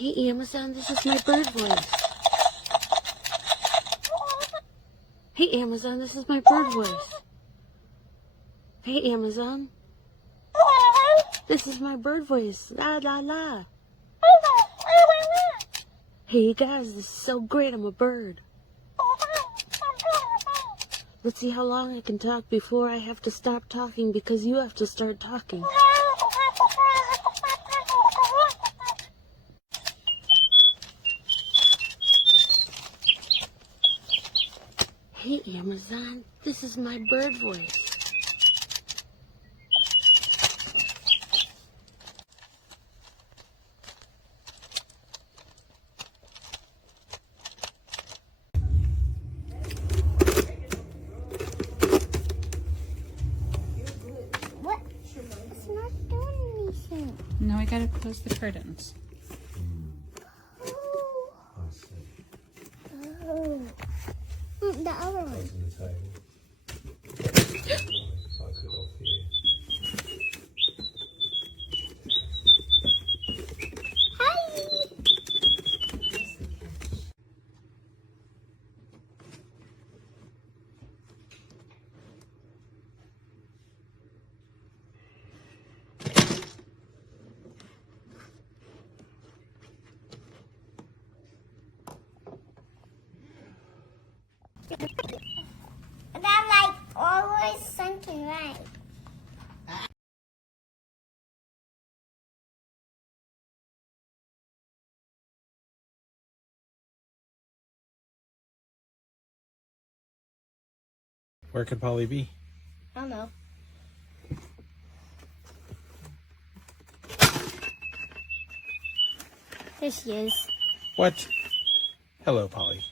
Hey Amazon, this is my bird voice. Hey Amazon, this is my bird voice. Hey Amazon, this is my bird voice. La la la. Hey you guys, this is so great, I'm a bird. Let's see how long I can talk before I have to stop talking because you have to start talking. Hey Amazon, this is my bird voice. What? It's not doing anything. No, I gotta close the curtains. Oh. The other one. Hi. That like always something right. Where could Polly be? I don't know. There she is. What? Hello, Polly.